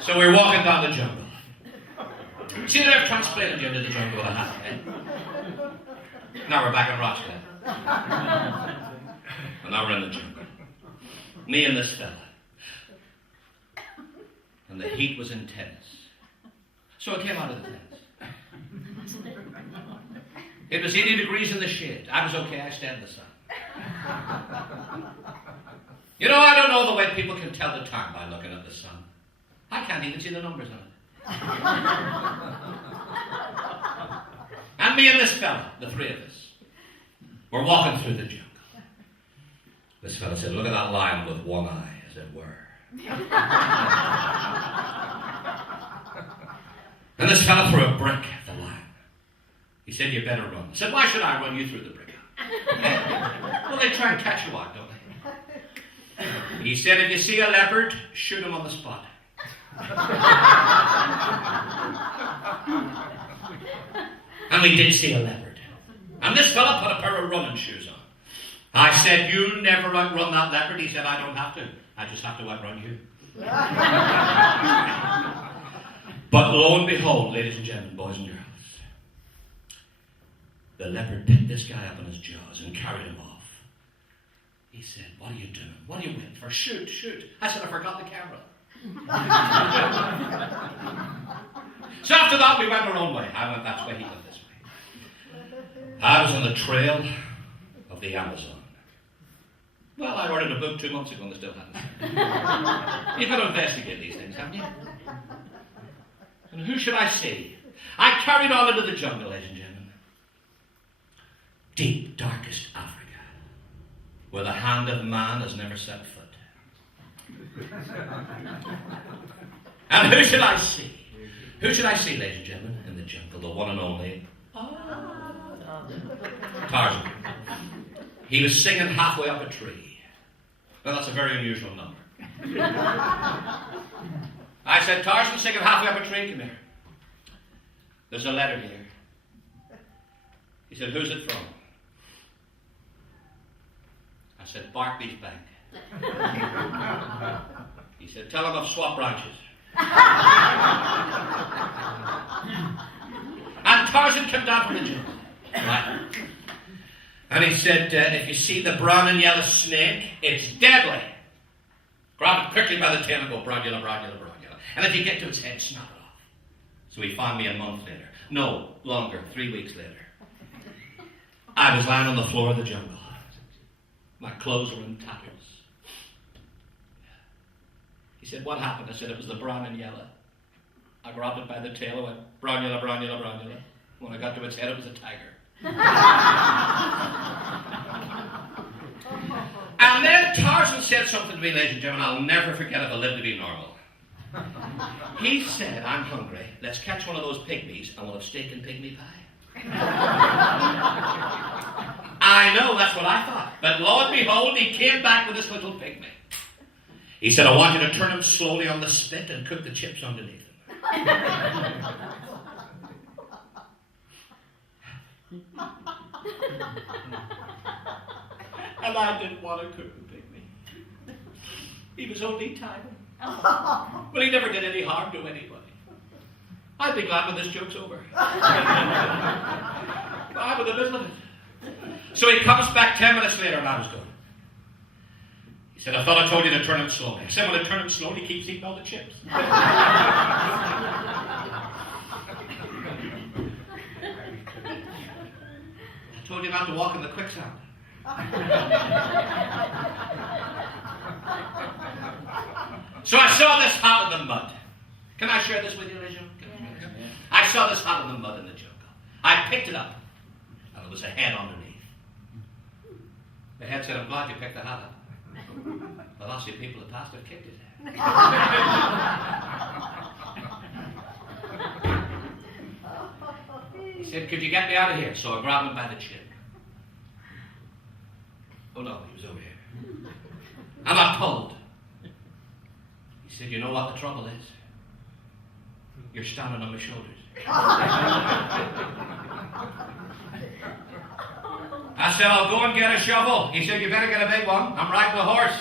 So we're walking down the jungle. See that I've transplanted you into the jungle with a hat, eh? Now we're back in Rochdale. And now we're in the jungle. Me and this fella. And the heat was intense. So I came out of the tent. It was 80 degrees in the shade. I was okay, I stayed in the sun. You know, I don't know the way people can tell the time by looking at the sun. I can't even see the numbers on it. And me and this fella, the three of us, we're walking through the jungle. This fella said, look at that lion with one eye, as it were. And this fella threw a brick at the lion. He said, you better run. I said, why should I run? You threw the brick out. Well, they try and catch you out, don't they? He said, if you see a leopard, shoot him on the spot. And we did see a leopard. And this fella put a pair of running shoes on. I said, you'll never outrun that leopard. He said, I don't have to. I just have to outrun you. But lo and behold, ladies and gentlemen, boys and girls, the leopard picked this guy up in his jaws and carried him off. He said, what are you doing? What are you waiting for? Shoot, shoot. I said, I forgot the camera. So after that, we went our own way. I went that way, he went this way. I was on the trail of the Amazon. Well, I ordered a book 2 months ago and they still hadn't. You've got to investigate these things, haven't you? And who should I see? I carried on into the jungle, ladies and gentlemen. Deep, darkest Africa, where the hand of man has never set foot. And who should I see? Who should I see, ladies and gentlemen, in the jungle? The one and only Tarzan. He was singing halfway up a tree. Well, that's a very unusual number. I said, Tarzan, singing halfway up a tree, come here. There's a letter here. He said, who's it from? I said, Barclays Bank. He said, tell him I've swapped branches. And Tarzan came down from the jungle. Right? And he said, if you see the brown and yellow snake, it's deadly. Grab it quickly by the tail and go, bronula, bronula, bronula. And if you get to its head, snap it off. So he found me a month later. No, longer, 3 weeks later. I was lying on the floor of the jungle. My clothes were in tatters. He said, what happened? I said, it was the brown and yellow. I grabbed it by the tail and went, bronula, bronula, bronula. When I got to its head, it was a tiger. And then Tarzan said something to me, ladies and gentlemen, I'll never forget if I live to be normal. He said, I'm hungry. Let's catch one of those pygmies and we'll have steak and pygmy pie. I know, that's what I thought. But lo and behold, he came back with this little pygmy. He said, I want you to turn him slowly on the spit and cook the chips underneath him. And I didn't want to cook the pygmy. He was only tiny. But he never did any harm to anybody. I'd be glad when this joke's over. I'm in the middle of it. So he comes back 10 minutes later and I was going. He said, I thought I told you to turn him slowly. I said, when I turn him slowly, he keeps eating all the chips. I told you not to walk in the quicksand. So I saw this hat in the mud. Can I share this with you, ladies and gentlemen? I saw this hat in the mud in the jungle. I picked it up, and there was a head underneath. The head said, I'm glad you picked the hat up. The last few people that passed have kicked it. He said, could you get me out of here? So I grabbed him by the chin. Oh no, he was over here. And I pulled. He said, you know what the trouble is? You're standing on my shoulders. I said, I'll go and get a shovel. He said, you better get a big one. I'm riding a horse.